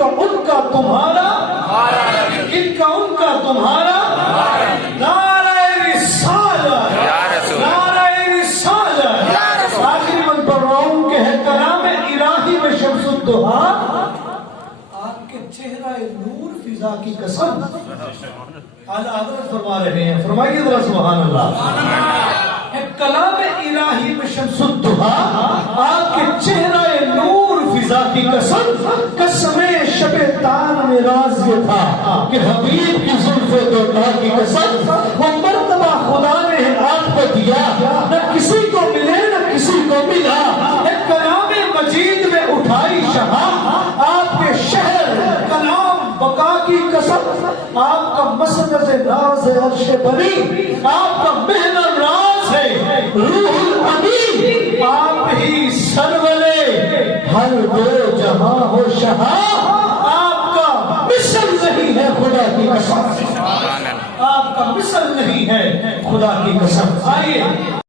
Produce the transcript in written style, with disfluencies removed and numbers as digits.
کا ان کا تمہارا، ان کا ان کا تمہارا نعرہ رسالت، نعرہ رسالت۔ آخری من پڑھ رہا ہوں کہ ہے کلام الہی میں شمس الدہا، آپ کے چہرہ نور فضا کی قسم۔ اعلیٰ حضرت فرما رہے ہیں، فرمائیے ذرا سبحان اللہ۔ ہے کلام الہی میں شمس الدہا، آپ کے چہرہ نور فضا کی قسم۔ قسم شب تان میں راز یہ تھا کہ حبیب کی زلف دوتا کی قسم، وہ مرتبہ خدا نے آپ کو دیا، نہ کسی کو ملے نہ کسی کو ملا۔ ہے کلام مجید میں اٹھائی شہاں، آپ کے شہر کلام بقا کی قسم۔ آپ کا مسند راز ہے عرش بری، آپ کا محنت راز ہے روح الامین، آپ ہی سرورے ہر دو جہاں ہو شہاں۔ آپ کا مثل نہیں ہے خدا کی قسم، آپ کا مثل نہیں ہے خدا کی قسم۔ آئیے